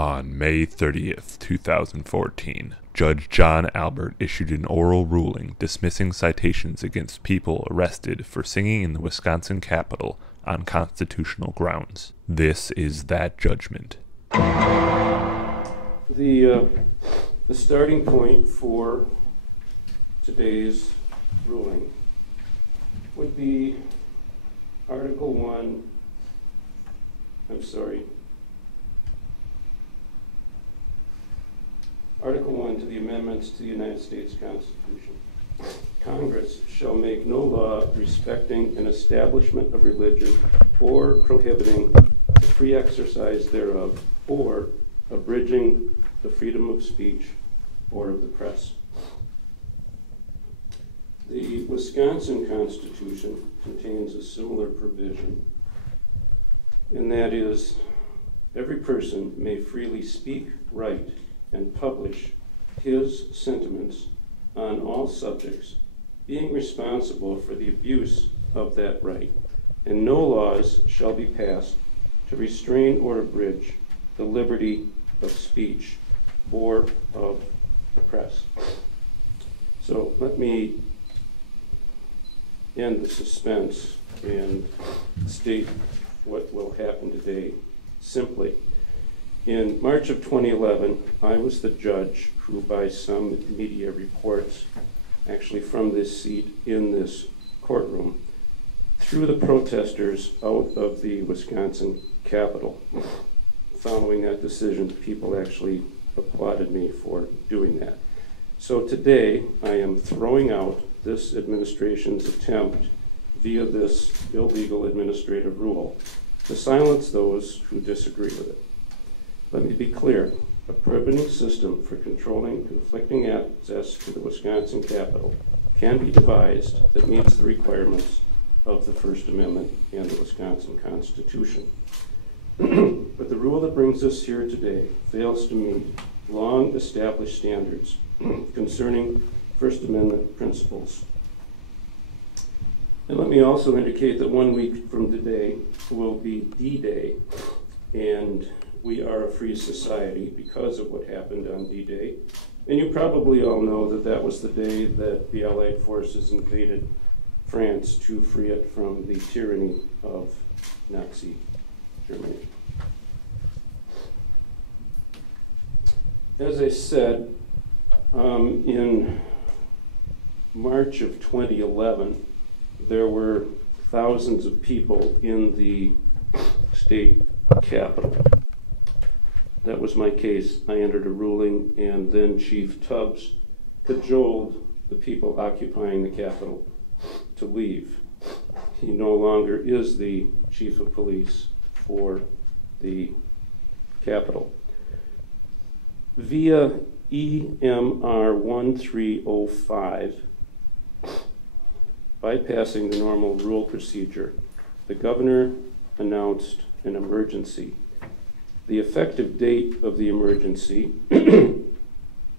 On May 30th, 2014, Judge John Albert issued an oral ruling dismissing citations against people arrested for singing in the Wisconsin Capitol on constitutional grounds. This is that judgment. The starting point for today's ruling would be Article 1 to the amendments to the United States Constitution. Congress shall make no law respecting an establishment of religion or prohibiting the free exercise thereof or abridging the freedom of speech or of the press. The Wisconsin Constitution contains a similar provision, and that is, every person may freely speak, write, and publish his sentiments on all subjects, being responsible for the abuse of that right, and no laws shall be passed to restrain or abridge the liberty of speech or of the press. So let me end the suspense and state what will happen today simply. In March of 2011, I was the judge who, by some media reports, actually from this seat in this courtroom, threw the protesters out of the Wisconsin Capitol. Following that decision, people actually applauded me for doing that. So today, I am throwing out this administration's attempt via this illegal administrative rule to silence those who disagree with it. Let me be clear, a permitting system for controlling conflicting access to the Wisconsin Capitol can be devised that meets the requirements of the First Amendment and the Wisconsin Constitution. But the rule that brings us here today fails to meet long-established standards concerning First Amendment principles. And let me also indicate that 1 week from today will be D-Day, and we are a free society because of what happened on D-Day. And you probably all know that that was the day that the Allied forces invaded France to free it from the tyranny of Nazi Germany. As I said, in March of 2011, there were thousands of people in the state capitol. That was my case. I entered a ruling, and then Chief Tubbs cajoled the people occupying the Capitol to leave. He no longer is the chief of police for the Capitol. Via EMR 1305, bypassing the normal rule procedure, the governor announced an emergency. The effective date of the emergency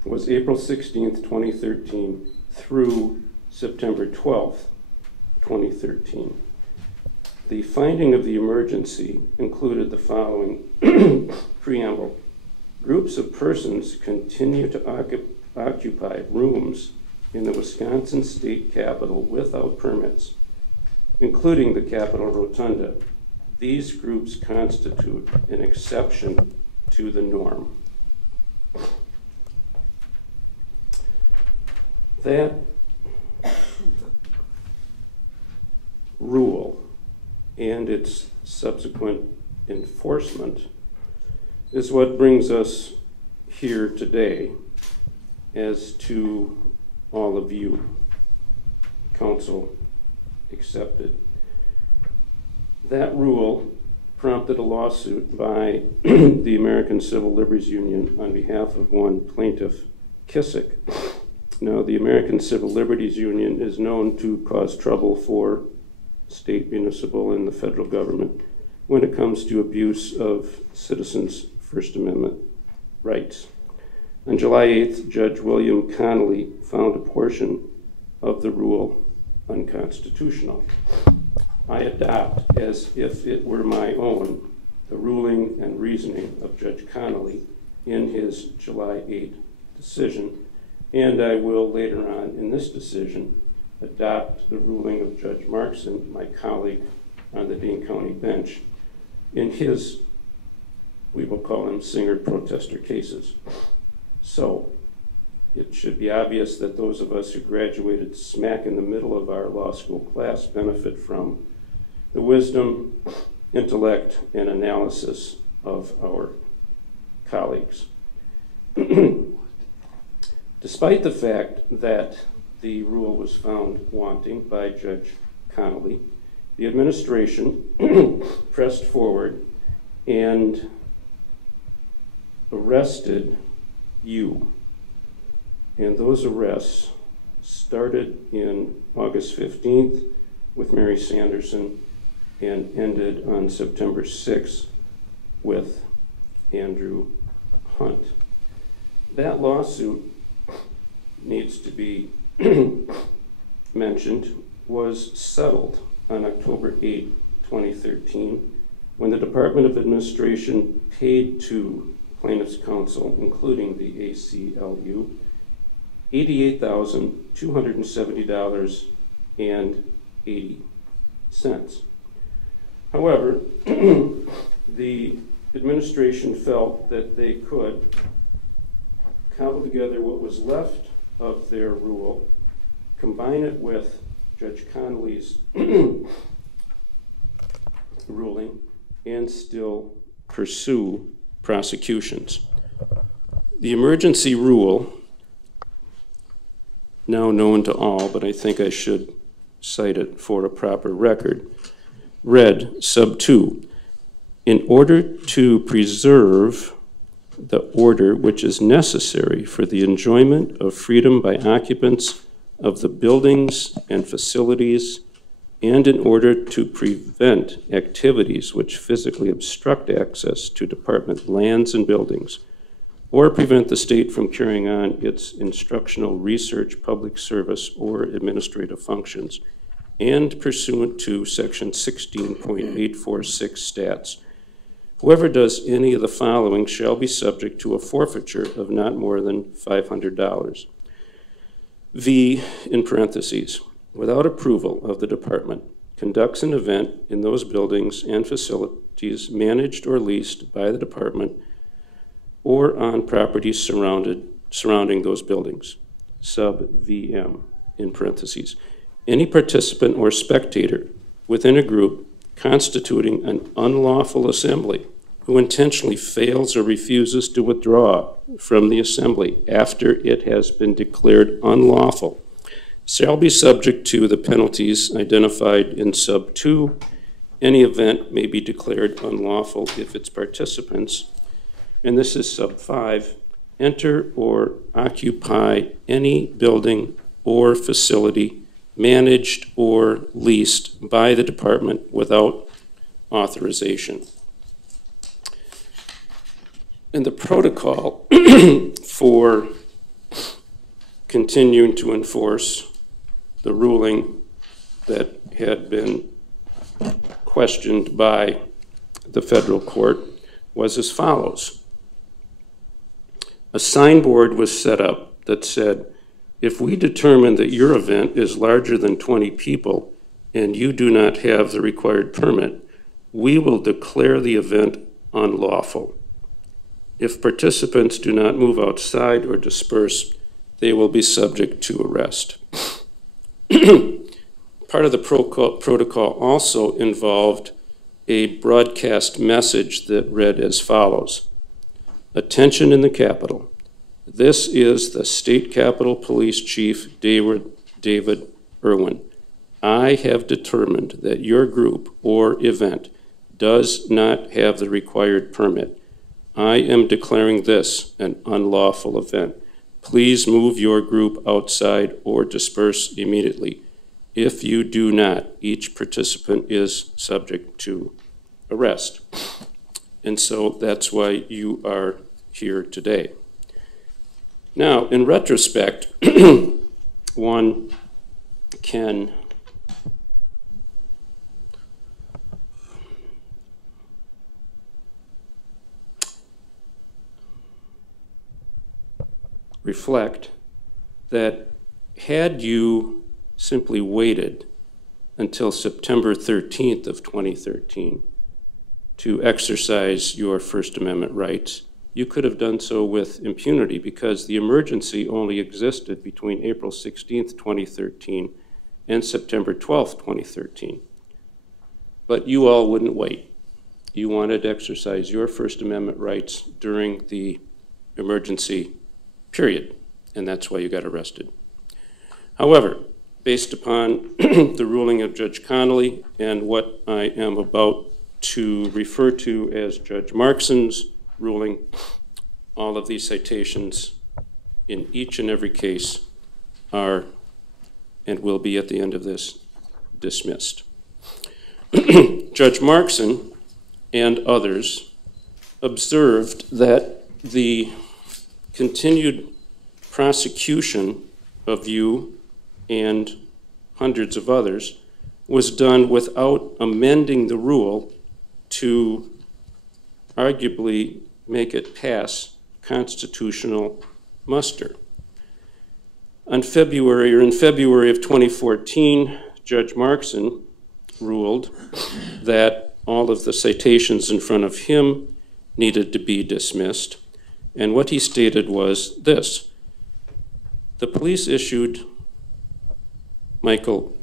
was April 16th, 2013 through September 12th, 2013. The finding of the emergency included the following preamble. Groups of persons continue to occupy rooms in the Wisconsin State Capitol without permits, including the Capitol Rotunda. These groups constitute an exception to the norm. That rule and its subsequent enforcement is what brings us here today as to all of you, counsel accepted. That rule prompted a lawsuit by the American Civil Liberties Union on behalf of one plaintiff, Kissick. Now, the American Civil Liberties Union is known to cause trouble for state, municipal, and the federal government when it comes to abuse of citizens' First Amendment rights. On July 8th, Judge William Connolly found a portion of the rule unconstitutional. I adopt, as if it were my own, the ruling and reasoning of Judge Connolly in his July 8 decision, and I will later on in this decision adopt the ruling of Judge Markson, my colleague on the Dane County bench, in his, we will call them Singer protester cases. So it should be obvious that those of us who graduated smack in the middle of our law school class benefit from the wisdom, intellect, and analysis of our colleagues. Despite the fact that the rule was found wanting by Judge Connolly, the administration pressed forward and arrested you. And those arrests started in August 15th with Mary Sanderson and ended on September 6th with Andrew Hunt. That lawsuit needs to be mentioned, was settled on October 8, 2013, when the Department of Administration paid to plaintiffs' counsel, including the ACLU, $88,270.80. However, the administration felt that they could cobble together what was left of their rule, combine it with Judge Connolly's ruling, and still pursue prosecutions. The emergency rule, now known to all, but I think I should cite it for a proper record, read, sub 2, in order to preserve the order which is necessary for the enjoyment of freedom by occupants of the buildings and facilities, and in order to prevent activities which physically obstruct access to department lands and buildings, or prevent the state from carrying on its instructional, research, public service, or administrative functions, and pursuant to section 16.846 stats. Whoever does any of the following shall be subject to a forfeiture of not more than $500. V, in parentheses, without approval of the department, conducts an event in those buildings and facilities managed or leased by the department or on properties surrounding those buildings. Sub VM, in parentheses, any participant or spectator within a group constituting an unlawful assembly who intentionally fails or refuses to withdraw from the assembly after it has been declared unlawful shall be subject to the penalties identified in sub 2. Any event may be declared unlawful if its participants, and this is sub 5, enter or occupy any building or facility managed or leased by the department without authorization. And the protocol for continuing to enforce the ruling that had been questioned by the federal court was as follows. A signboard was set up that said, if we determine that your event is larger than 20 people and you do not have the required permit, we will declare the event unlawful. If participants do not move outside or disperse, they will be subject to arrest. Part of the protocol also involved a broadcast message that read as follows. Attention in the Capitol. This is the State Capitol Police Chief David Irwin. I have determined that your group or event does not have the required permit. I am declaring this an unlawful event. Please move your group outside or disperse immediately. If you do not, each participant is subject to arrest. And so that's why you are here today. Now, in retrospect, one can reflect that had you simply waited until September 13th of 2013 to exercise your First Amendment rights, you could have done so with impunity, because the emergency only existed between April 16th, 2013 and September 12th, 2013. But you all wouldn't wait. You wanted to exercise your First Amendment rights during the emergency period, and that's why you got arrested. However, based upon the ruling of Judge Connolly and what I am about to refer to as Judge Markson's ruling, all of these citations in each and every case are and will be at the end of this dismissed. Judge Markson and others observed that the continued prosecution of you and hundreds of others was done without amending the rule to arguably make it pass constitutional muster. In February of 2014, Judge Markson ruled that all of the citations in front of him needed to be dismissed, and what he stated was this: the police issued Michael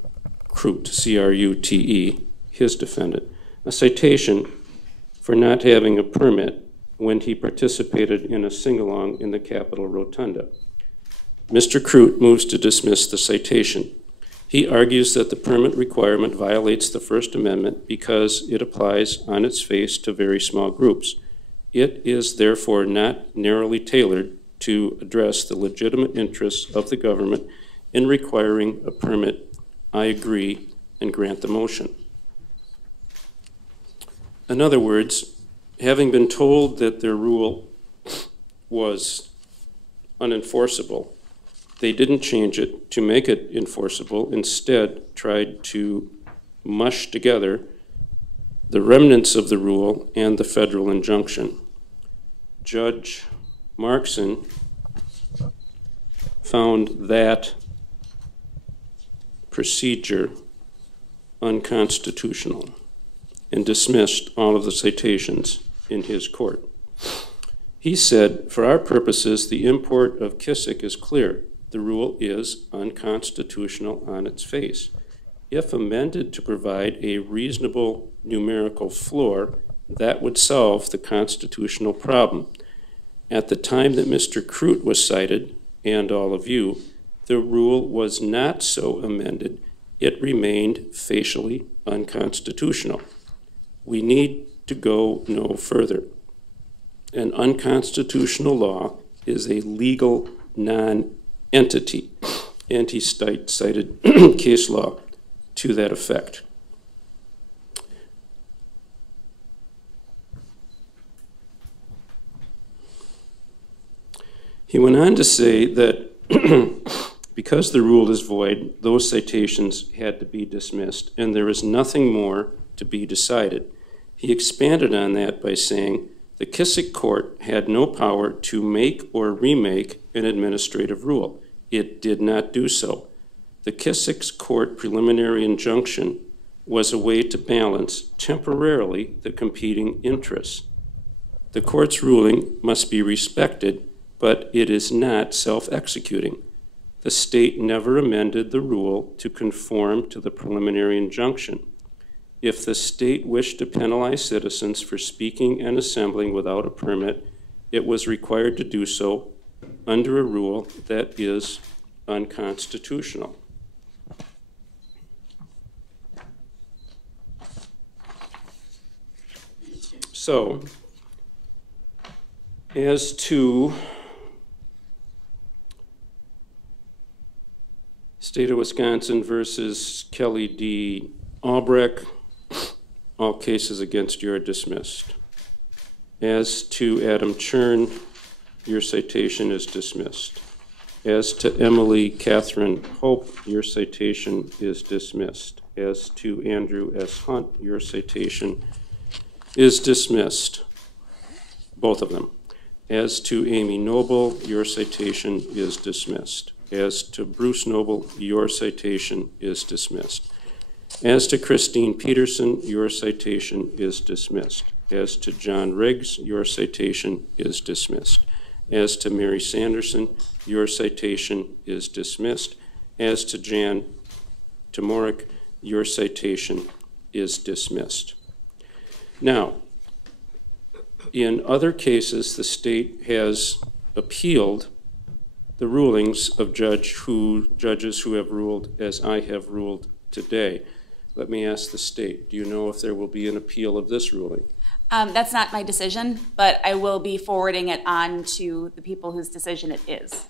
Crute, C-R-U-T-E, his defendant, a citation for not having a permit when he participated in a sing-along in the Capitol Rotunda. Mr. Crute moves to dismiss the citation. He argues that the permit requirement violates the First Amendment because it applies on its face to very small groups. It is therefore not narrowly tailored to address the legitimate interests of the government in requiring a permit. I agree and grant the motion. In other words, having been told that their rule was unenforceable, they didn't change it to make it enforceable. Instead, tried to mush together the remnants of the rule and the federal injunction. Judge Markson found that procedure unconstitutional and dismissed all of the citations in his court. He said, for our purposes, the import of Kissick is clear. The rule is unconstitutional on its face. If amended to provide a reasonable numerical floor, that would solve the constitutional problem. At the time that Mr. Crute was cited, and all of you, the rule was not so amended. It remained facially unconstitutional. We need to go no further. An unconstitutional law is a legal non-entity, and he cited case law to that effect. He went on to say that because the rule is void, those citations had to be dismissed, and there is nothing more to be decided. He expanded on that by saying, the Kissick court had no power to make or remake an administrative rule. It did not do so. The Kissick court preliminary injunction was a way to balance temporarily the competing interests. The court's ruling must be respected, but it is not self-executing. The state never amended the rule to conform to the preliminary injunction. If the state wished to penalize citizens for speaking and assembling without a permit, it was required to do so under a rule that is unconstitutional. So, as to State of Wisconsin versus Kelly D. Albrecht, all cases against you are dismissed. As to Adam Chern, your citation is dismissed. As to Emily Catherine Hope, your citation is dismissed. As to Andrew S. Hunt, your citation is dismissed, both of them. As to Amy Noble, your citation is dismissed. As to Bruce Noble, your citation is dismissed. As to Christine Peterson, your citation is dismissed. As to John Riggs, your citation is dismissed. As to Mary Sanderson, your citation is dismissed. As to Jan Tomoric, your citation is dismissed. Now, in other cases, the state has appealed the rulings of judges who have ruled as I have ruled today. Let me ask the state, do you know if there will be an appeal of this ruling? That's not my decision, but I will be forwarding it on to the people whose decision it is.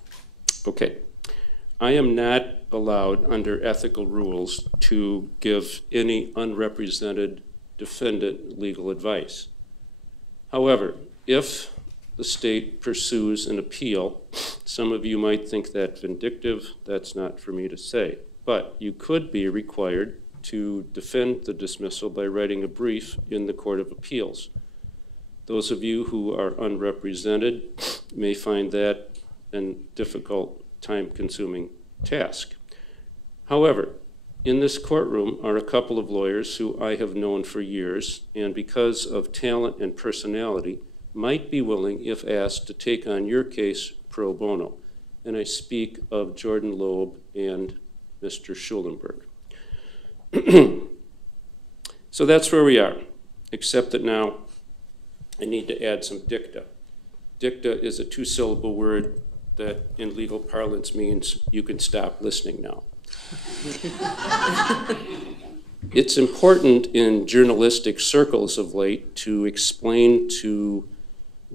Okay. I am not allowed under ethical rules to give any unrepresented defendant legal advice. However, if the state pursues an appeal, some of you might think that vindictive. That's not for me to say. But you could be required to defend the dismissal by writing a brief in the Court of Appeals. Those of you who are unrepresented may find that a difficult, time-consuming task. However, in this courtroom are a couple of lawyers who I have known for years, and because of talent and personality, might be willing, if asked, to take on your case pro bono. And I speak of Jordan Loeb and Mr. Schulenberg. So that's where we are, except that now I need to add some dicta. Dicta is a two-syllable word that in legal parlance means you can stop listening now. It's important in journalistic circles of late to explain to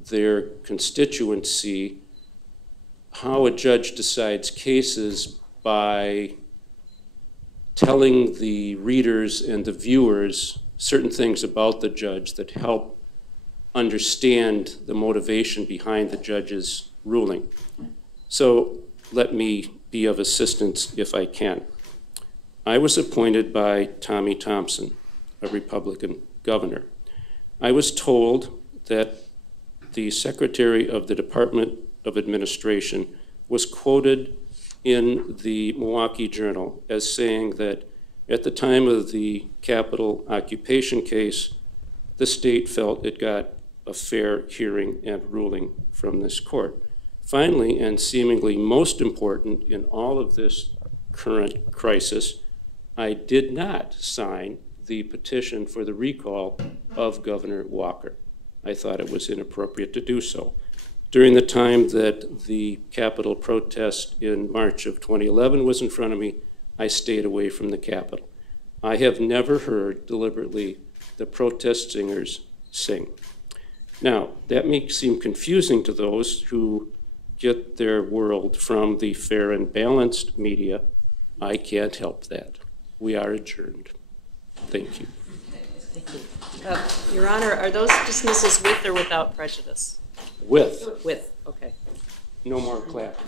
their constituency how a judge decides cases by telling the readers and the viewers certain things about the judge that help understand the motivation behind the judge's ruling. So let me be of assistance if I can. I was appointed by Tommy Thompson, a Republican governor. I was told that the Secretary of the Department of Administration was quoted in the Milwaukee Journal as saying that at the time of the Capitol occupation case, the state felt it got a fair hearing and ruling from this court. Finally, and seemingly most important in all of this current crisis, I did not sign the petition for the recall of Governor Walker. I thought it was inappropriate to do so. During the time that the Capitol protest in March of 2011 was in front of me, I stayed away from the Capitol. I have never heard deliberately the protest singers sing. Now, that may seem confusing to those who get their world from the fair and balanced media. I can't help that. We are adjourned. Thank you. Thank you. Your Honor, are those dismissals with or without prejudice? With. With, okay. No more clapping.